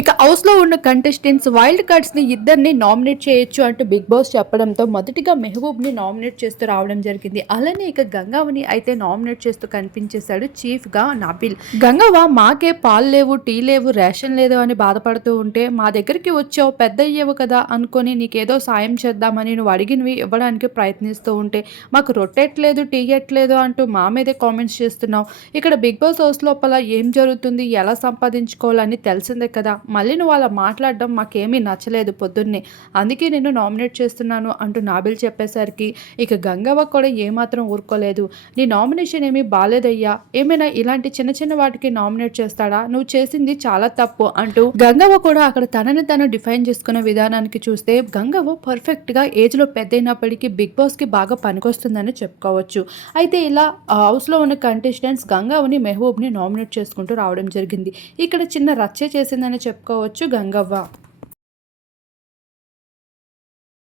ఇక హౌస్లో ఉన్న కంటెస్టెంట్స్ వైల్డ్ కార్డ్స్ని ఇద్దరిని నామినేట్ చేయొచ్చు అంటూ బిగ్ బాస్ చెప్పడంతో మొదటిగా మెహబూబ్ని నామినేట్ చేస్తూ రావడం జరిగింది. అలానే ఇక గంగావని అయితే నామినేట్ చేస్తూ కనిపించేశాడు చీఫ్గా నబిల్. గంగవ్వ మాకే పాలు లేవు టీ లేవు రేషన్ లేదు అని బాధపడుతూ ఉంటే మా దగ్గరికి వచ్చావు పెద్ద అయ్యేవు కదా అనుకొని నీకేదో సాయం చేద్దామని నువ్వు అడిగినవి ఇవ్వడానికి ప్రయత్నిస్తూ ఉంటే మాకు రొట్టెట్లేదు టీ ఎట్లేదు అంటూ మా మీదే కామెంట్స్ చేస్తున్నావు. ఇక్కడ బిగ్ బాస్ హౌస్ లోపల ఏం జరుగుతుంది ఎలా సంపాదించుకోవాలని తెలిసిందే కదా. మళ్ళీ నువ్వు అలా మాట్లాడడం మాకేమీ నచ్చలేదు పొద్దున్నే. అందుకే నేను నామినేట్ చేస్తున్నాను అంటూ నాబిల్ చెప్పేసరికి ఇక గంగవ్వ కూడా ఏమాత్రం ఊరుకోలేదు. నీ నామినేషన్ ఏమీ బాలేదయ్యా. ఏమైనా ఇలాంటి చిన్న చిన్న వాటికి నామినేట్ చేస్తాడా? నువ్వు చేసింది చాలా తప్పు అంటూ గంగవ్వ కూడా అక్కడ తనని తను డిఫైన్ చేసుకున్న విధానానికి చూస్తే గంగవ్వ పర్ఫెక్ట్గా ఏజ్లో పెద్దయినప్పటికీ బిగ్ బాస్కి బాగా పనికొస్తుందని చెప్పుకోవచ్చు. అయితే ఇలా హౌస్లో ఉన్న కంటెస్టెంట్స్ గంగవ్వని మెహబూబ్ని నామినేట్ చేసుకుంటూ రావడం జరిగింది. ఇక్కడ చిన్న రచ్చ చేసిందని చెప్పుకోవచ్చు గంగవ్వ.